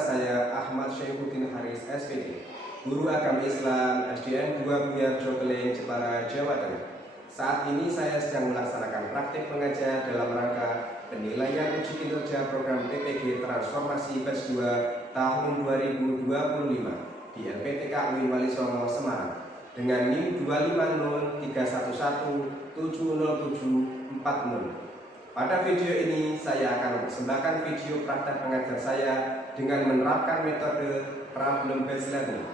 saya Ahmad Syaifuddin Haris SPD, Guru Agama Islam SDN 2 Buyarjo Keleng, Jepara, Jawa Tengah. Saat ini saya sedang melaksanakan praktik pengajar dalam rangka penilaian uji kinerja program PPG Transformasi Batch 2 tahun 2025 di LPTK UIN Walisono, Semarang dengan NIM 25031070740. Pada video ini saya akan mempersembahkan video praktek pengajar saya dengan menerapkan metode problem based learning.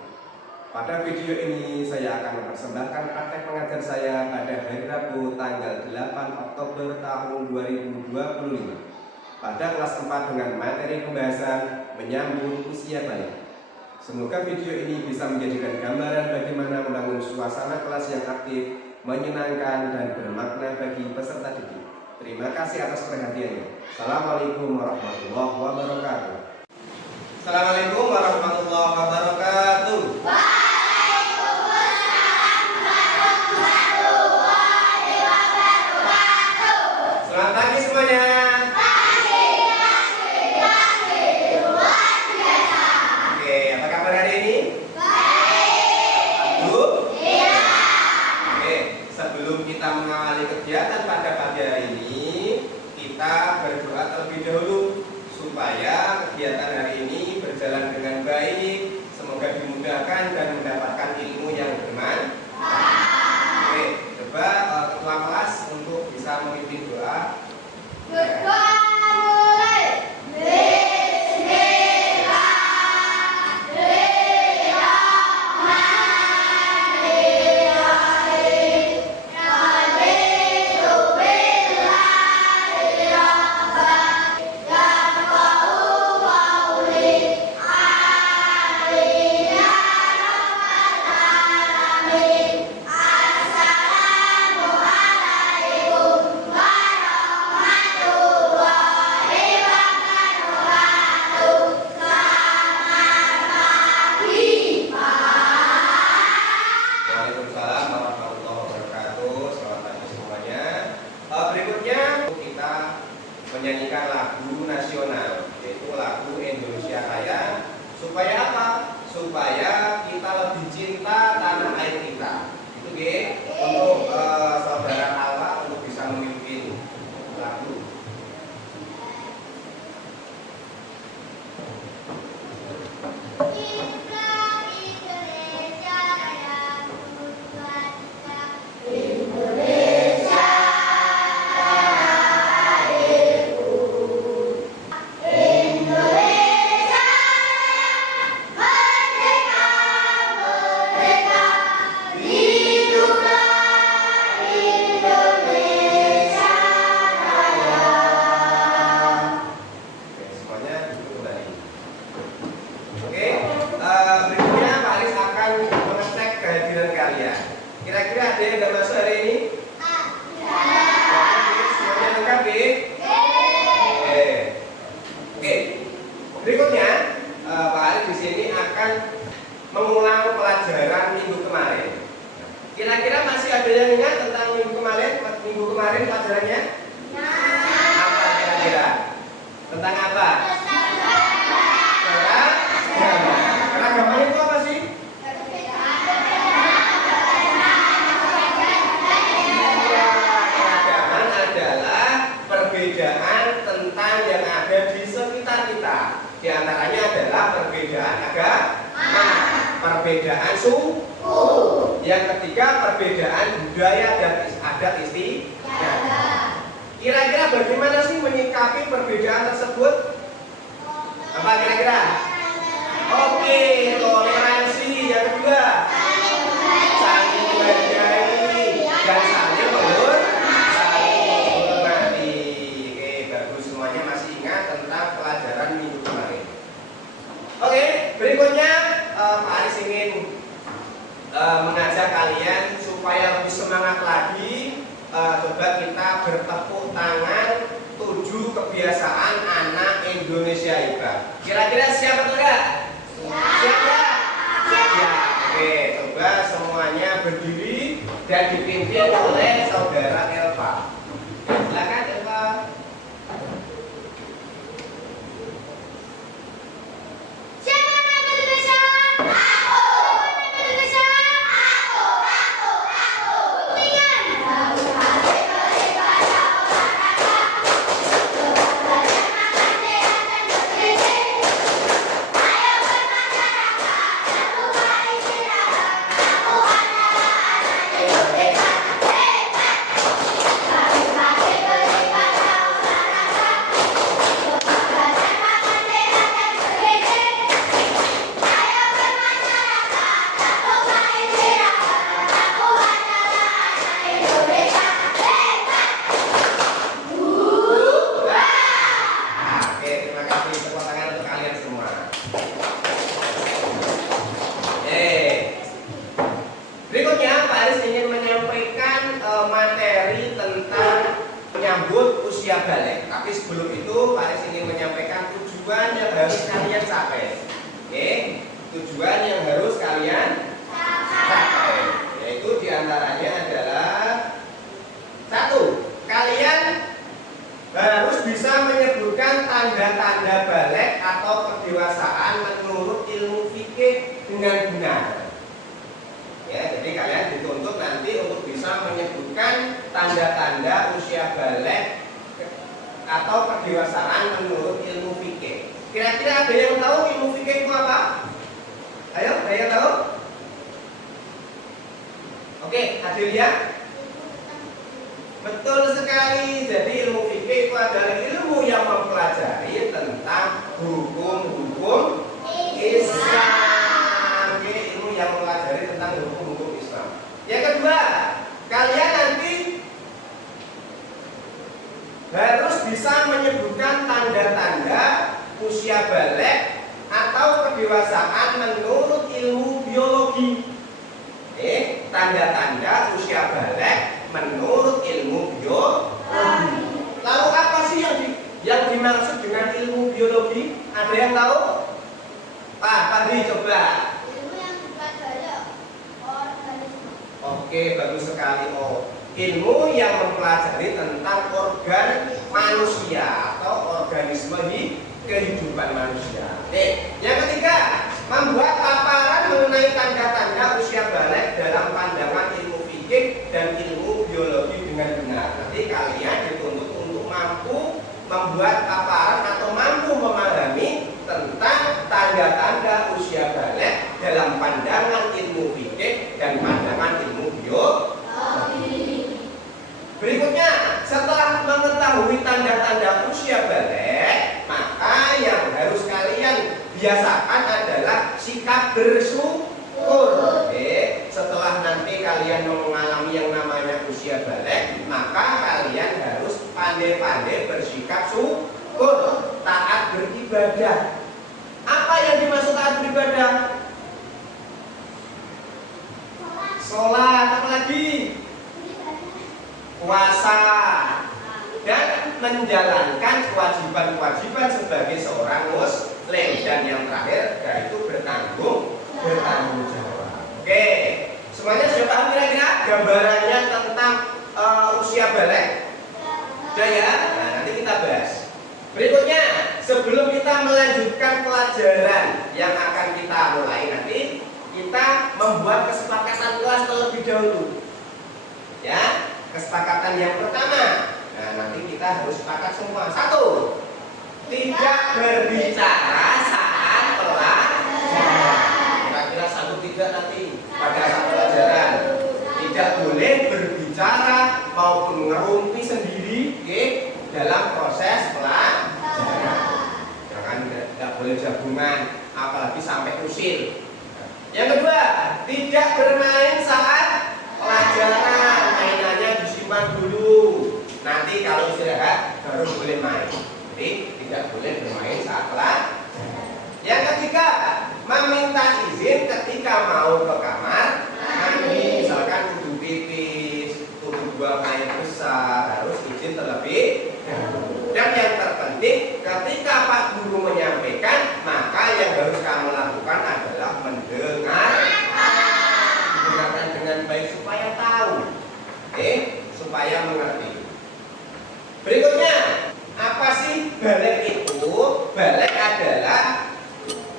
Pada video ini saya akan mempersembahkan praktek pengajar saya pada hari Rabu tanggal 8 Oktober tahun 2025 pada kelas 4 dengan materi pembahasan menyambut usia balik. Semoga video ini bisa menjadikan gambaran bagaimana membangun suasana kelas yang aktif, menyenangkan, dan bermakna bagi peserta didik. Terima kasih atas perhatiannya. Assalamualaikum warahmatullahi wabarakatuh. Assalamualaikum warahmatullahi wabarakatuh. Waalaikumsalam warahmatullahi wabarakatuh. Selamat pagi semuanya. Pagi, luar biasa. Oke, apa kabar hari ini? Baik. Bu? Iya. Oke, sebelum kita mengawali kegiatan pada pagi hari ini, kita berdoa terlebih dahulu supaya kegiatan hari ini berjalan dengan baik, semoga dimudahkan dan mendapatkan ilmu yang bermanfaat. Oke, coba ketua kelas untuk bisa memimpin doa. Berdoa mulai. Waalaikumsalam warahmatullahi wabarakatuh. Selamat pagi semuanya. Berikutnya kita menyanyikan lagu nasional, yaitu lagu Indonesia Raya. Supaya apa? Supaya kita lebih cinta tanah air kita. Itu untuk saudara Alwa untuk bisa memimpin lagu. Berikutnya Pak Aris akan mengecek kehadiran kalian. Kira-kira ada yang nggak masuk hari ini? Semuanya lengkap, Oke. Berikutnya Pak Aris di sini akan mengulang pelajaran minggu kemarin. Kira-kira masih ada yang ingat tentang minggu kemarin? Minggu kemarin pelajarannya? Apa kira-kira? Tentang apa? Keragaman itu apa sih? Keragaman adalah perbedaan tentang yang ada di sekitar kita. Di antaranya adalah perbedaan agama, perbedaan suku. Yang ketiga perbedaan budaya dan adat istiadat. Kira-kira bagaimana sih menyikapi perbedaan tersebut? Apa kira-kira? Oke, toleransi. Yang kedua, saling menghargai dan saling menghormati. Oke, bagus, semuanya masih ingat tentang pelajaran minggu kemarin. Oke, berikutnya Pak Aris ingin mengajak kalian supaya lebih semangat lagi. Coba kita bertepuk tangan 7 kebiasaan anak Indonesia hebat. Kira-kira siap atau enggak? Siap ya? Siap. Oke, coba semuanya berdiri dan dipimpin oleh saudara Elva. Silakan. Berikutnya Pak Aris ingin menyampaikan materi tentang menyambut usia balik. Tapi sebelum itu Pak Aris ingin menyampaikan tujuan yang harus kalian capai. Oke, tujuan yang harus kalian capai, yaitu diantaranya adalah satu, kalian harus bisa menyebutkan tanda-tanda balik atau kedewasaan menurut ilmu fikih dengan benar. Ya, jadi kalian dituntut nanti untuk bisa menyebutkan tanda-tanda usia balik atau kedewasaan menurut ilmu fikih. Kira-kira ada yang tahu ilmu fikih itu apa? Ayo, ada yang tahu? Oke, hadir ya. Betul sekali. Jadi ilmu fikih itu adalah ilmu yang mempelajari tentang hukum-hukum Islam. Oke, ilmu yang mempelajari tentang hukum-hukum Islam. Yang kedua, kalian nanti harus bisa menyebutkan tanda-tanda usia balik atau kedewasaan menurut ilmu biologi. Tanda-tanda usia balik menurut ilmu biologi. Lalu apa sih yang dimaksud dengan ilmu biologi? Ada yang tahu? Pak Fadli coba. Ilmu yang dipelajari organisme. Oke, bagus sekali. Ilmu yang mempelajari tentang organ manusia atau organisme kehidupan manusia. Yang ketiga, membuat paparan mengenai tanda-tanda usia balik dalam pandangan ilmu fikih dan ilmu biologi dengan benar. Nanti kalian dituntut untuk mampu membuat paparan atau mampu memahami tentang tanda-tanda usia balik dalam pandangan ilmu fikih dan pandangan ilmu biologi. Berikutnya, setelah mengetahui tanda-tanda usia balik, maka yang harus kalian biasakan adalah sikap bersyukur. Setelah nanti kalian mengalami yang namanya usia balik, maka kalian harus pandai-pandai bersikap syukur, taat beribadah. Apa yang dimaksud taat beribadah? Sholat, apa lagi? Puasa, dan menjalankan kewajiban-kewajiban sebagai seorang muslim. Dan yang terakhir yaitu bertanggung jawab. Oke, semuanya sudah paham kira-kira gambarannya tentang usia balik? Sudah ya? Nah, nanti kita bahas. Berikutnya, sebelum kita melanjutkan pelajaran yang akan kita mulai nanti, kita membuat kesepakatan kelas terlebih dahulu. Ya, kesepakatan yang pertama. Nah, nanti kita harus sepakat semua. Satu, tidak berbicara saat pelajaran. Kira-kira satu tidak nanti pada saat pelajaran. Tidak boleh berbicara maupun ngerumpi sendiri, dalam proses pelajaran. Jangan, tidak boleh jagungan, apalagi sampai usil. Yang kedua, tidak bermain saat pelajaran. Mainannya disimpan dulu. Nanti kalau istirahat baru boleh main. Jadi tidak boleh bermain saat pelajaran. Yang ketiga, meminta izin ketika mau ke kamar mandi. Misalkan kudu pipis, kudu buang air besar, harus izin terlebih dahulu. Dan yang terpenting, ketika Pak Guru menyampaikan, maka yang harus kamu lakukan adalah mendengarkan dengan baik supaya tahu, supaya mengerti. Berikutnya, apa sih balik itu? Balik adalah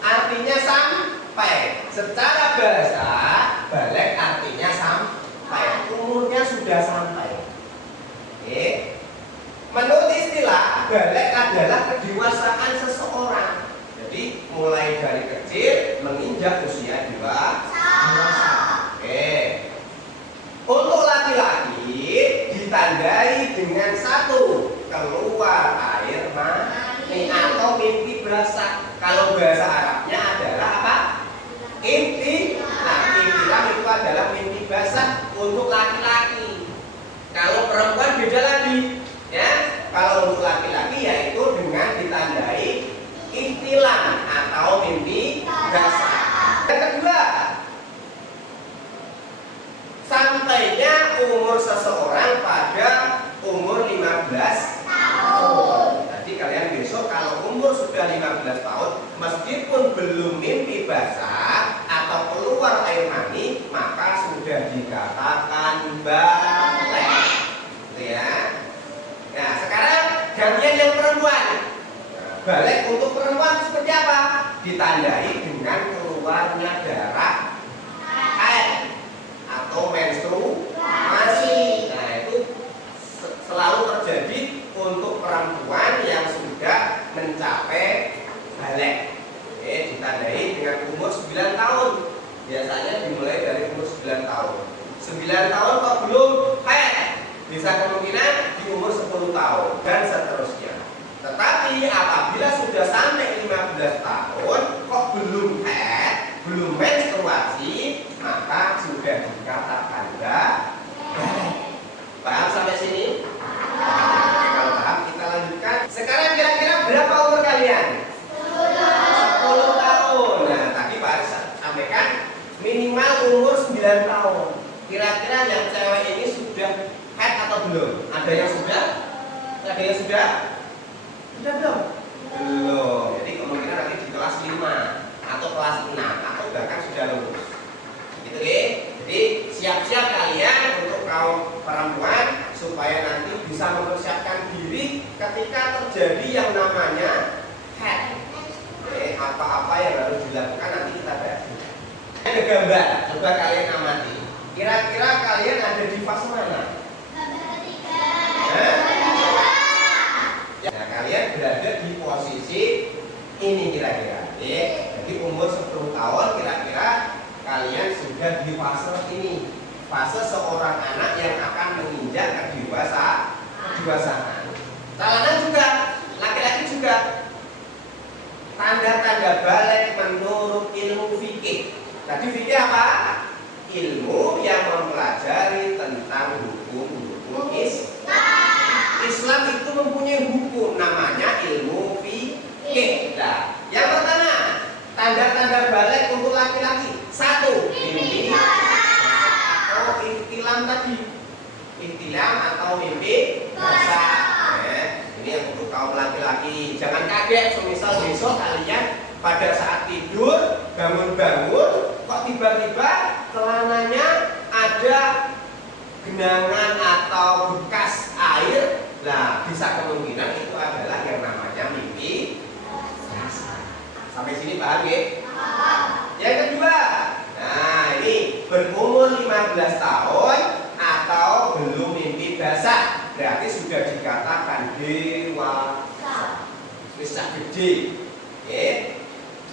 artinya sampai. Secara bahasa, balik artinya sampai. Umurnya sudah sampai. Menurut istilah, balik adalah kedewasaan seseorang. Jadi mulai dari kecil menginjak usia dewasa. Untuk laki-laki ditandai dengan satu, keluar air mani atau mimpi basah. Kalau bahasa Arabnya adalah apa? Ihtilam. Ihtilam itu adalah mimpi basah untuk laki-laki. Kalau perempuan beda lagi, ya. Kalau untuk laki-laki yaitu dengan ditandai ihtilam atau mimpi belum mimpi basah atau keluar air mani, maka sudah dikatakan balik. Gitu ya. Nah, sekarang gantian yang perempuan. Nah, balik untuk perempuan seperti apa? Ditandai dengan keluarnya darah haid atau menstruasi. Nah, itu selalu terjadi untuk perempuan yang sudah mencapai balik. Ditandai dengan umur 9 tahun. Biasanya dimulai dari umur 9 tahun. 9 tahun kok belum haid, bisa kemungkinan di umur 10 tahun dan seterusnya. Tetapi apabila sudah sampai 15 tahun kok belum haid, belum menstruasi, maka sudah dikatakan balik. Paham sampai sini? Kalau paham kita lanjutkan. Sekarang kira-kira berapa umur kalian? 10 tahun. Nah, tadi Pak Aris sampaikan minimal umur 9 tahun. Kira-kira yang cewek ini sudah haid atau belum? Ada yang sudah? Ada yang sudah? Sudah belum? Belum. Jadi kemungkinan nanti di kelas 5 atau kelas 6 atau bahkan sudah lulus. Gitu deh. Jadi siap-siap kalian untuk kaum perempuan supaya nanti bisa mempersiapkan diri ketika terjadi yang namanya haid. Apa-apa yang harus dilakukan nanti kita bahas. Ada gambar, coba kalian amati. Kira-kira kalian ada di fase mana? Nah, kalian berada di posisi ini kira-kira. Jadi umur 10 tahun kira-kira kalian sudah di fase ini. Fase seorang anak yang akan menginjak kedewasaan. Celana juga, laki-laki juga. Tanda-tanda balik menurut ilmu fikih. Tadi fikih apa? Ilmu yang mempelajari tentang hukum-hukum Islam itu mempunyai hukum namanya ilmu fikih. Nah, yang pertama, tanda-tanda balik untuk laki-laki. 1, mimpi atau ihtilam tadi. Ihtilam atau mimpi basah. Ini yang untuk kaum laki-laki. Jangan kaget, semisal besok kalian pada saat tidur bangun-bangun kok tiba-tiba celananya ada genangan atau bekas air. Nah, bisa kemungkinan itu adalah yang namanya mimpi basah. Sampai sini paham ya? Yang kedua, nah ini berumur 15 tahun atau belum mimpi basah, berarti sudah dikatakan dewasa. Bisa gede.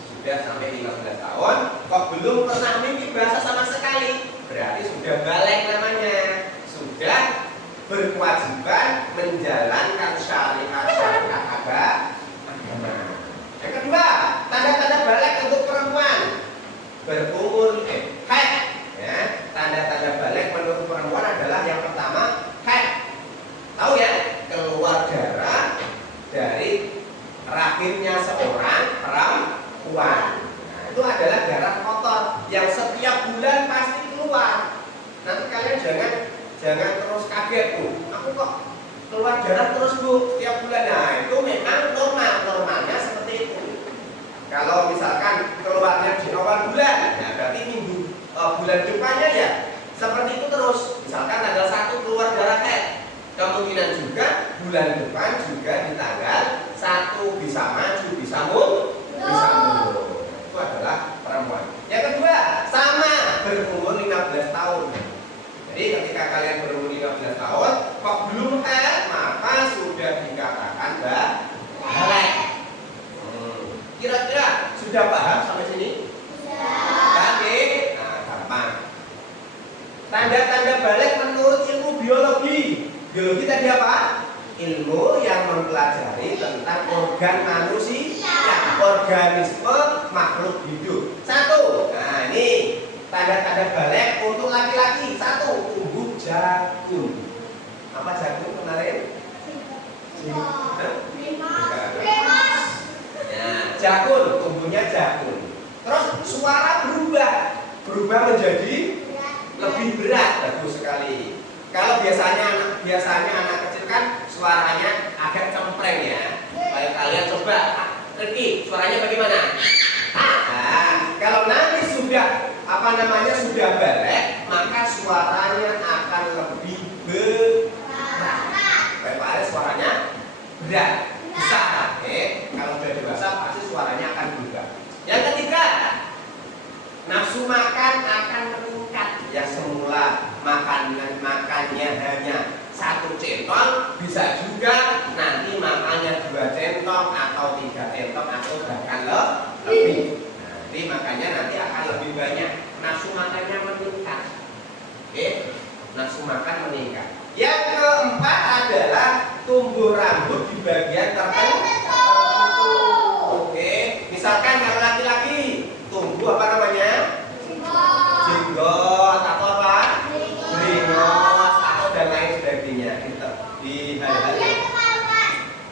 Sudah sampai 15 tahun kok belum pernah mimpi basah sama sekali, berarti sudah balik namanya. Sudah berkewajiban menjalankan syariat agama. Yang kedua, tanda-tanda balik untuk perempuan berumur haid. Ya, tanda-tanda balik menurut perempuan adalah yang pertama haid. Tahu ya, keluar darah dari rahimnya seorang perempuan. Nah, itu adalah darah kotor yang setiap bulan pasti keluar. Nanti kalian jangan terus kaget, aku kok keluar darah terus Bu setiap bulan. Nah, itu memang normalnya seperti itu. Kalau misalkan keluarnya di awal bulan, nah berarti bulan depannya ya seperti itu terus. Misalkan tanggal 1 keluar darah haid, kemungkinan juga bulan depan juga di tanggal 1 bisa maju, bisa mundur. Itu adalah perempuan. Yang kedua, sama berumur 15 tahun. Jadi ketika kalian berumur 15 tahun kok belum haid, maka sudah dikatakan balik. Kira-kira sudah paham sampai sini? Oke. Nah, gampang. Tanda-tanda balik menurut ilmu biologi. Biologi tadi apa? Ilmu yang mempelajari tentang organ manusia, organisme makhluk hidup. 1. Nah, ini tanda-tanda balik untuk laki-laki. 1. Tumbuh jagung. Apa jagung kemarin? Nah, jagung, tumbuhnya jagung. Terus suara berubah menjadi lebih berat. Bagus sekali. Kalau biasanya anak kecil kan suaranya agak cempreng ya. Baik, kalian coba, Riki, suaranya bagaimana? Tidak bisa. Kalau sudah dewasa pasti suaranya akan berubah. Yang ketiga, nafsu makan akan meningkat. Ya semula makannya hanya 1 centong, bisa juga nanti makannya 2 centong atau 3 centong atau bahkan lebih. Jadi makanya nanti akan lebih banyak. Nafsu makannya meningkat. Nafsu makan meningkat. Yang keempat adalah tumbuh rambut di bagian tertentu. Misalkan kalau laki-laki tumbuh apa namanya? Jenggot atau apa? Bringos atau dan lain sebagainya. Di hal-hal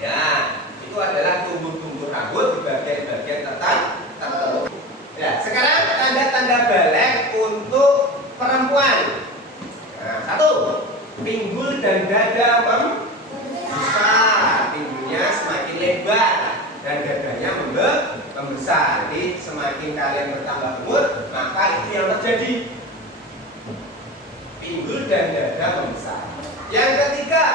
ya, itu adalah tumbuh rambut di bagian-bagian tertentu. Ya, sekarang tanda-tanda balik untuk perempuan. Nah, 1, pinggul dan dada membesar, pinggulnya semakin lebar dan dadanya membesar. Jadi semakin kalian bertambah umur, maka itu yang terjadi. Pinggul dan dada membesar. Yang ketiga,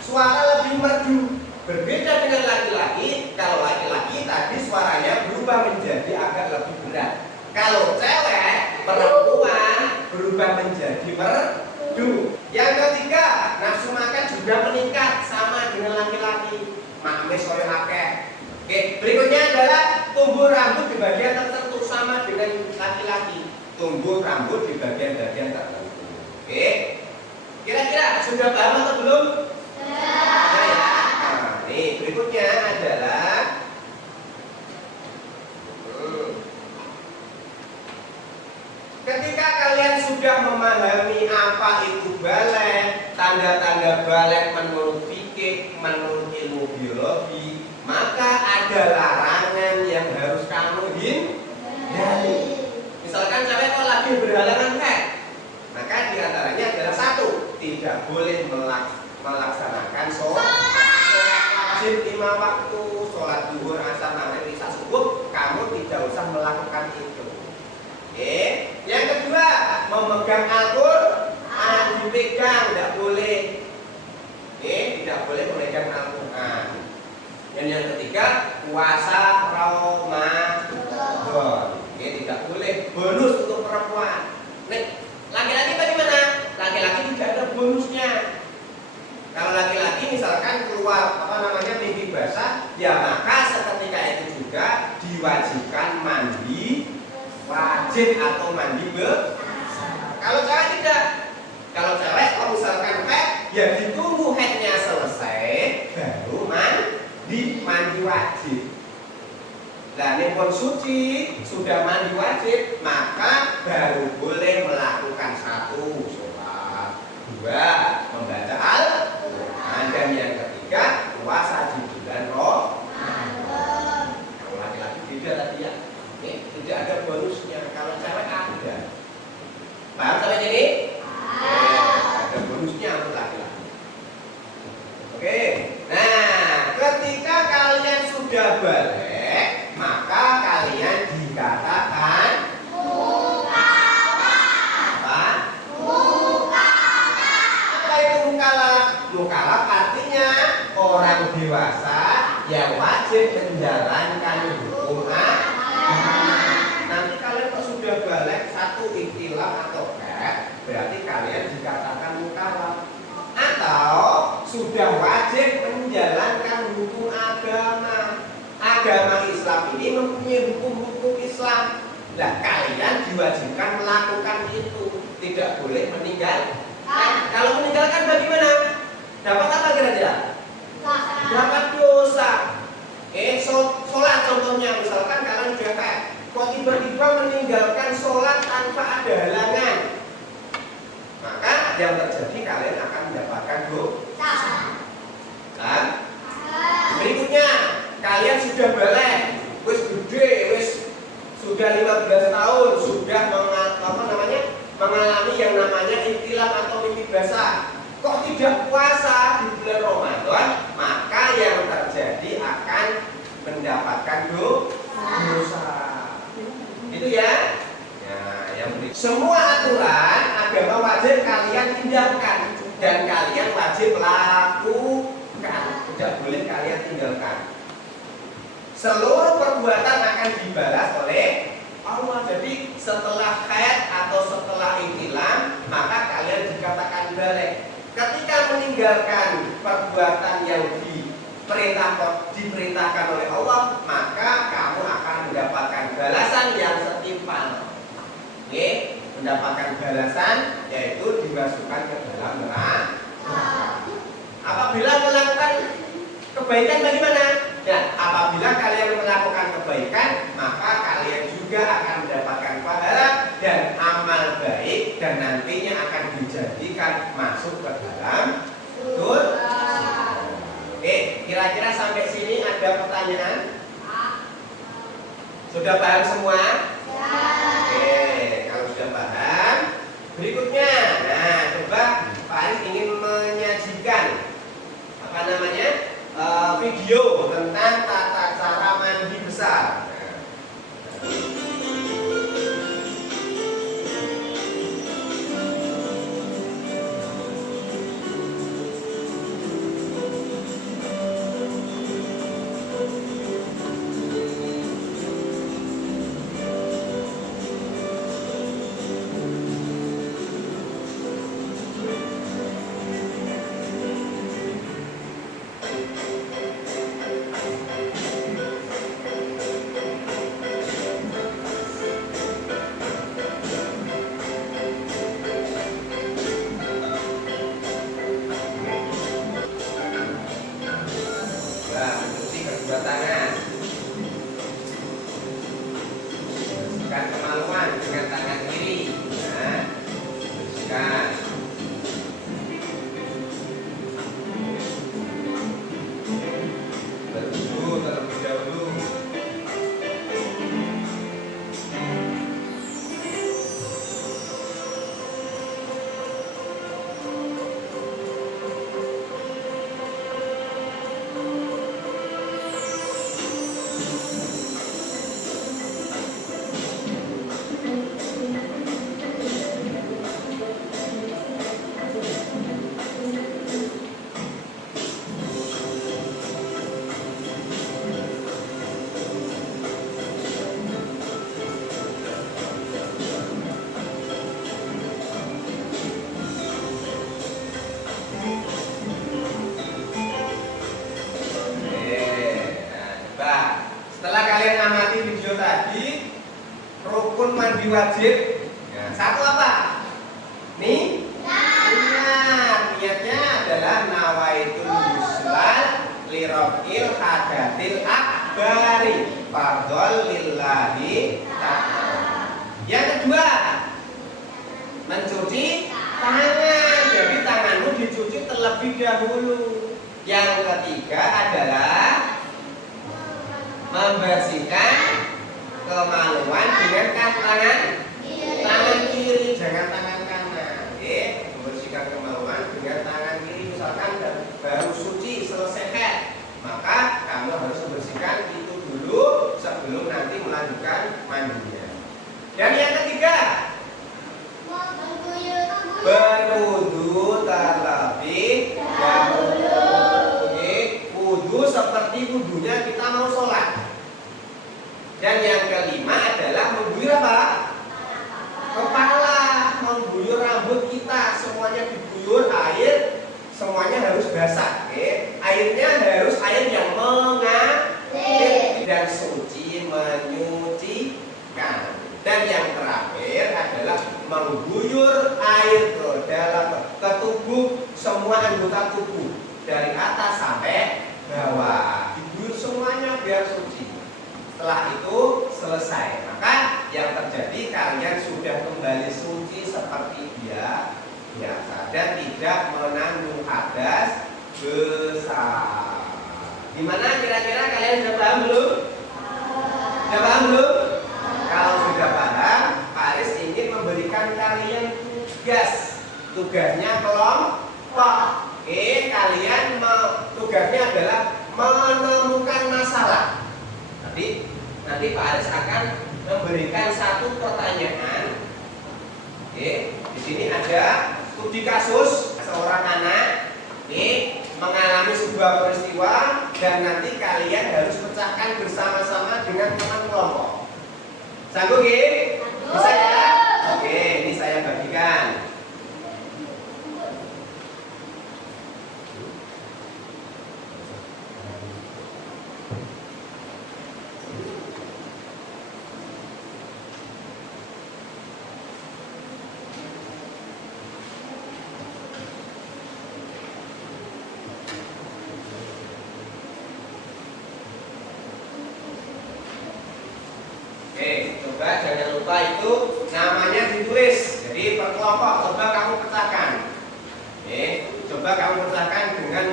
suara lebih merdu. Berbeda dengan laki-laki. Kalau laki-laki tadi suaranya berubah menjadi agak lebih berat. Kalau cewek, perempuan berubah menjadi merdu. Yang ketiga, nafsu makan juga meningkat sama dengan laki-laki. Makme soyo akeh. Oke, berikutnya adalah tumbuh rambut di bagian tertentu sama dengan laki-laki. Tumbuh rambut di bagian-bagian tertentu. Oke. Kira-kira sudah paham atau belum? Sudah ya. Nah, nih berikutnya adalah ketika kalian sudah memahami apa itu balik, tanda-tanda balik menurut fikih, menurut ilmu biologi, maka ada larangan yang harus kamu hindari. Misalkan cewek kalau lagi berhalangan haid, maka diantaranya adalah 1, tidak boleh melaksanakan sholat wajib 5 waktu, sholat zuhur, asar, maghrib, isya, subuh. Kamu tidak usah melakukan itu. Yang kedua, memegang Al-Quran, dipegang, tidak boleh. Tidak boleh memegang Al-Quran. Dan yang ketiga, puasa Ramadan. Tidak boleh. Bonus untuk perempuan. Laki-laki bagaimana? Laki-laki tidak ada bonusnya. Kalau laki-laki misalkan keluar mimpi basah, ya maka seketika itu juga diwajibkan mandi wajib atau mandi besar. Kalau cewek tidak. Kalau cewek kalau misalkan haid, ya ditunggu haidnya selesai baru mandi wajib. Dan pun suci sudah mandi wajib, maka baru boleh melakukan 1, sholat, 2, membaca Al-Quran, dan yang ketiga puasa di bulan Ramadan. Kalau laki-laki beda tadi ya. Tidak ada bonusnya. Kalau cewek ada. Paham sampai ini? Ada bonusnya untuk laki-laki. Oke. Nah, ketika kalian sudah balik, maka kalian dikatakan apa? Apa itu mukallaf? Mukallaf artinya orang dewasa yang wajib menjalankan hukum nanti kalian kalau sudah balik 1 ikhtilaf atau haid, berarti kalian dikatakan mukallaf. Atau sudah wajib menjalankan hukum agama. Agama Islam ini mempunyai hukum-hukum Islam. Nah, kalian diwajibkan melakukan itu. Tidak boleh meninggalkan. Kalau meninggalkan bagaimana? Dapat apa kira-kira? Dapat dosa. Sholat contohnya, misalkan kalian sudah haid, kok tiba-tiba meninggalkan sholat tanpa ada halangan, maka yang terjadi kalian akan mendapatkan dosa. Dan berikutnya, kalian sudah balik, wis gede, wis sudah 15 tahun, sudah mengalami yang namanya ikhtilaf atau mimpi basah. Kok tidak puasa di bulan Ramadan, maka yang terjadi akan mendapatkan dosa. Itu ya. Yang semua aturan agama wajib kalian tindakan dan kalian wajib lakukan. tidak boleh kalian tinggalkan. Seluruh perbuatan akan dibalas oleh Allah. Jadi setelah khair atau setelah ihtilam, maka kalian dikatakan balik. Ketika meninggalkan perbuatan yang diperintahkan oleh Allah, maka kamu akan mendapatkan balasan yang setimpal. Oke, mendapatkan balasan yaitu dimasukkan ke dalam neraka. Apabila melakukan kebaikan bagaimana? Dan apabila kalian melakukan kebaikan, maka kalian juga akan mendapatkan pahala dan amal baik, dan nantinya akan dijadikan masuk ke dalam surga. Oke, kira-kira sampai sini ada pertanyaan? Sudah paham semua? Oke, kalau sudah paham, berikutnya, nah coba Pak Aris ingin menyajikan video tentang tata cara mandi besar. Setelah kalian amati video tadi, rukun mandi wajib. Nah, satu apa? Nih? Niatnya adalah nawaitul yuslan lirofil hadatil akbari fardhol lillahi ta'ala. Yang kedua, mencuci tangan. Jadi tanganmu dicuci terlebih dahulu. Yang ketiga adalah membersihkan kemaluan dengan tangan kiri, jangan tangan kanan. Membersihkan kemaluan dengan tangan kiri. Misalkan baru suci selesai haid, maka kamu harus membersihkan itu dulu sebelum nanti melanjutkan mandinya. Dan yang ketiga, berwudu terlebih dahulu. Wudu seperti wudunya kita mau sholat. Dan yang kelima adalah mengguyur apa? Kepala, mengguyur rambut kita, semuanya diguyur air, semuanya harus basah. Airnya harus air yang mengalir dan suci, menyucikan. Dan yang terakhir adalah mengguyur air ke tubuh, semua anggota tubuh dari atas sampai bawah, diguyur semuanya biar suci. Setelah itu selesai, maka yang terjadi kalian sudah kembali suci seperti biasa dan tidak menanggung hadas besar. Gimana kira-kira kalian sudah paham belum? Sudah paham belum? Kalau sudah paham, Pak Aris ingin memberikan kalian tugas. Tugasnya kelompok. Kalian tugasnya adalah menemukan masalah. Nanti Pak Aris akan memberikan satu pertanyaan. Di sini ada studi kasus seorang anak. mengalami sebuah peristiwa dan nanti kalian harus pecahkan bersama-sama dengan teman kelompok. Sanggup ya? Bisa ya? Oke, ini saya bagikan. Oke, coba jangan lupa itu namanya ditulis. Jadi per kelompok, coba kamu pecahkan. Oke, coba kamu pecahkan dengan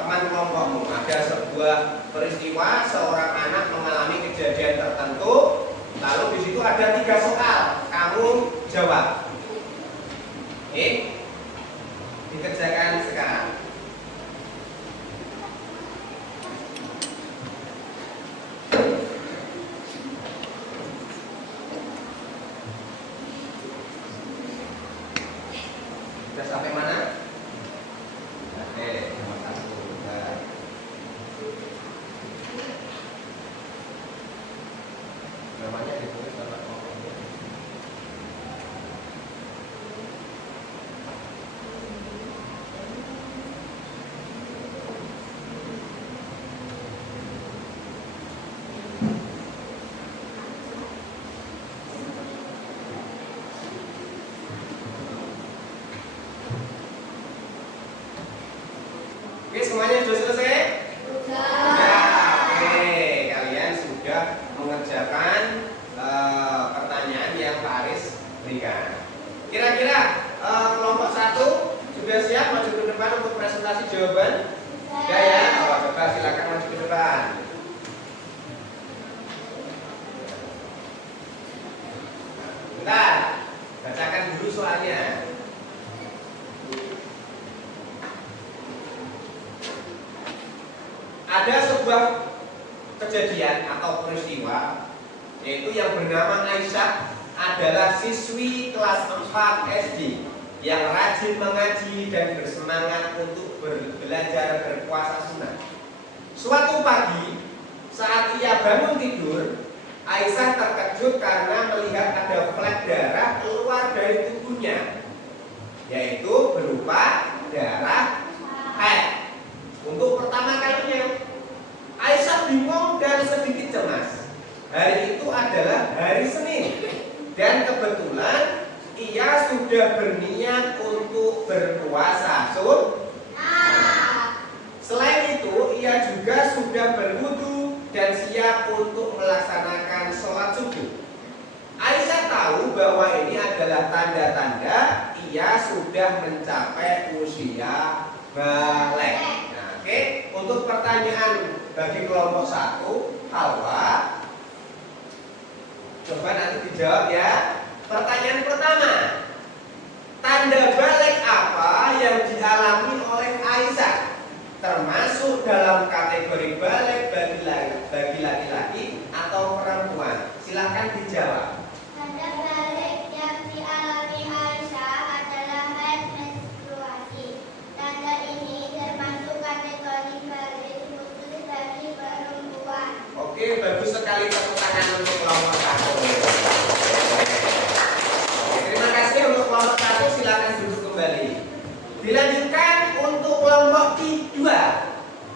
teman kelompokmu. Ada sebuah peristiwa seorang anak mengalami kejadian tertentu. Lalu di situ ada 3 soal. Kamu jawab. Oke, dikerjakan sekarang. Sudah sampai mana? Oke, nomor 1. Nah. Namanya ditulis sama kelompoknya. Oke, semuanya sudah selesai? Sudah. Oke, kalian sudah mengerjakan pertanyaan yang Pak Aris berikan. Kira-kira kelompok 1 sudah siap maju ke depan untuk presentasi jawaban? Sudah ya? Oh, coba silakan maju ke depan. Bentar, bacakan dulu soalnya. Ada sebuah kejadian atau peristiwa, yaitu yang bernama Aisyah adalah siswi kelas 4 SD yang rajin mengaji dan bersemangat untuk belajar berpuasa sunnah. Suatu pagi, saat ia bangun tidur, Aisyah terkejut karena melihat ada flek darah keluar dari tubuhnya, yaitu berupa darah haid. Untuk pertama kalinya, Aisyah bingung dan sedikit cemas. Hari itu adalah hari Senin, dan kebetulan ia sudah berniat untuk berpuasa sunnah. Selain itu, ia juga sudah berwudu dan siap untuk melaksanakan sholat subuh. Aisyah tahu bahwa ini adalah tanda-tanda ia sudah mencapai usia balik. Oke, untuk pertanyaan bagi kelompok 1, Hawa, coba nanti dijawab ya. Pertanyaan pertama, tanda balik apa yang dialami oleh Aisyah, termasuk dalam kategori balik bagi laki-laki atau perempuan? Silahkan dijawab. Tanda balik yang dialami Aisyah adalah haid menstruasi. Tanda ini termasuk kategori balik khusus bagi perempuan. Oke, bagus sekali, tepuk tangan untuk kelompok 1. Terima kasih untuk kelompok 1, silakan duduk kembali. Dilanjutkan untuk kelompok 3.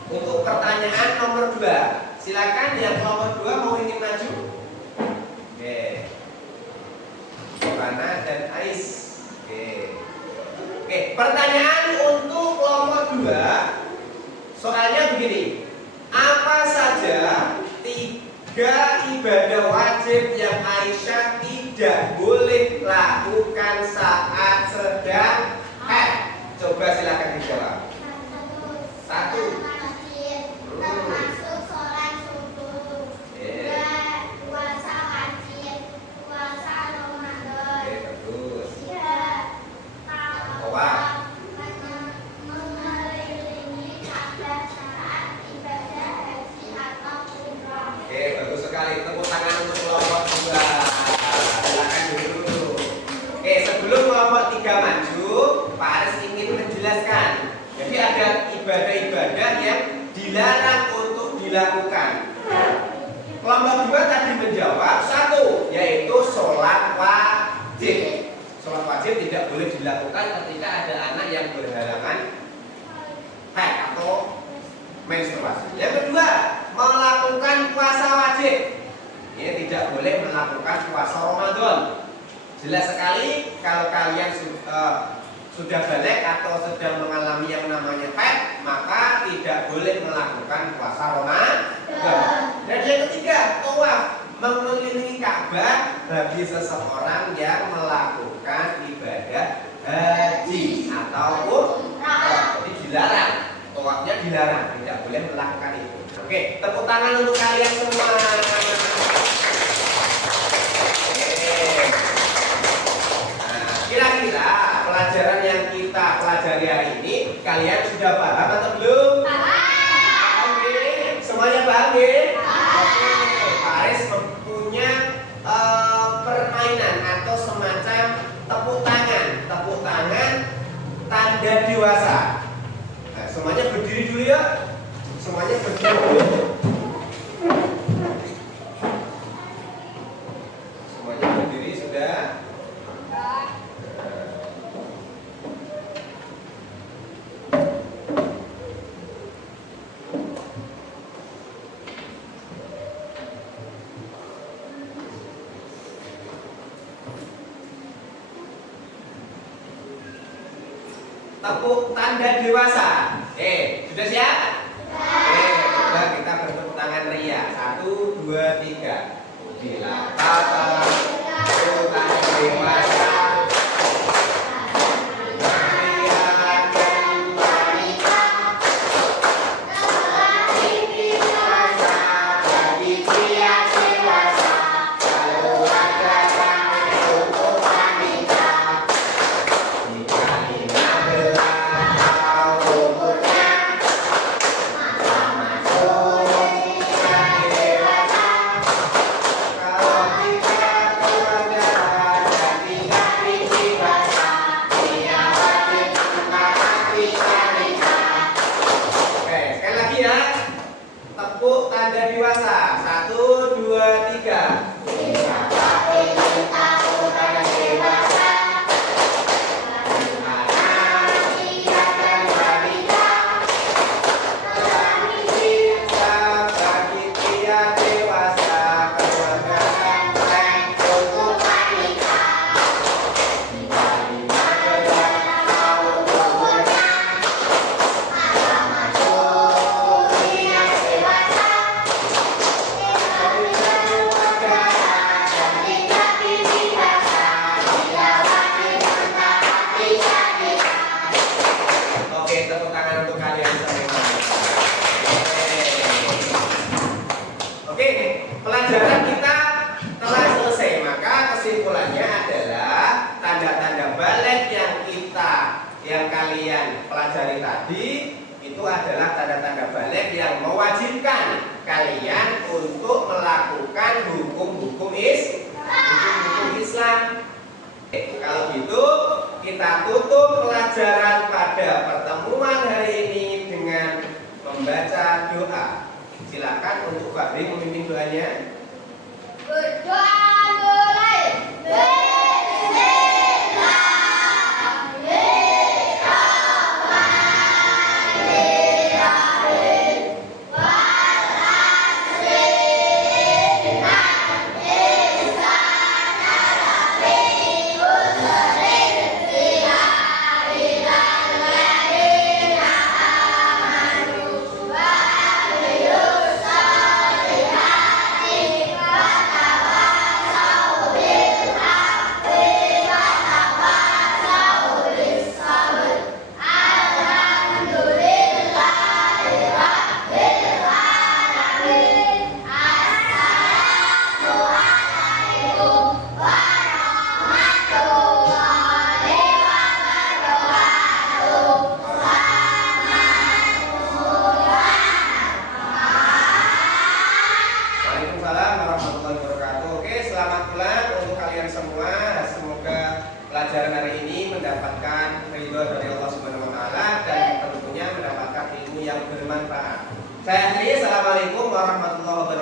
Untuk pertanyaan nomor 2. Silakan yang kelompok 2 mau ingin maju. Oke. Rana dan Ais. Oke, pertanyaan untuk kelompok 2. Soalnya begini. Apa saja 3 ibadah wajib yang Aisyah tidak boleh lakukan saat sedang haid? Coba silakan dijawab. 1. Termasuk sholat subuh. 2. Puasa wajib. Puasa Ramadan. Bagus. 3. Tawaf. Mengelilingi Ka'bah saat ibadah haji atau umrah. Oke, bagus sekali. Tepuk tangan untuk kelompok 2. Silakan dulu. Oke, sebelum kelompok 3 maju, Pak Aris ingin menjelaskan. Jadi ada ibadah-ibadah yang dilarang untuk dilakukan. Kelompok 2 tadi menjawab 1, yaitu sholat wajib. Sholat wajib tidak boleh dilakukan ketika ada anak yang berhalangan haid atau menstruasi. Yang kedua, melakukan puasa wajib. Ini tidak boleh melakukan puasa Ramadan. Jelas sekali kalau kalian sudah balik atau sedang mengalami yang namanya haid, maka tidak boleh melakukan puasa Ramadan. Dan yang ketiga, tawaf, mengelilingi Ka'bah bagi seseorang yang melakukan ibadah haji atau umrah. Jadi dilarang, tawafnya dilarang, tidak boleh melakukan itu. Oke, tepuk tangan untuk kalian semua. Kira-kira pelajaran yang kita pelajari hari ini kalian sudah paham atau belum? Paham. Semuanya paham ya? Oke, Pak Aris mempunyai permainan atau semacam tepuk tangan tanda dewasa. Nah, semuanya berdiri dulu ya. Semuanya berdiri dulu. Semuanya berdiri sudah. Tepuk tanda dewasa. Sudah siap? Coba kita bertepuk tangan ria. 1, 2, 3. Bila kata tepuk tangan dewasa. Tepuk tanda dewasa. 1, 2, 3. Pelajaran kita telah selesai, maka kesimpulannya adalah tanda-tanda balik yang kalian pelajari tadi itu adalah tanda-tanda balik yang mewajibkan kalian untuk melakukan hukum-hukum Islam. Kalau gitu kita tutup pelajaran pada pertemuan hari ini dengan membaca doa. Silakan untuk Fadri memimpin doanya. Berdoa mulai. Pelajaran hari ini mendapatkan ridho dari Allah Subhanahu wa taala dan tentunya mendapatkan bermanfaat. Saya akhiri, assalamualaikum warahmatullahi wabarakatuh.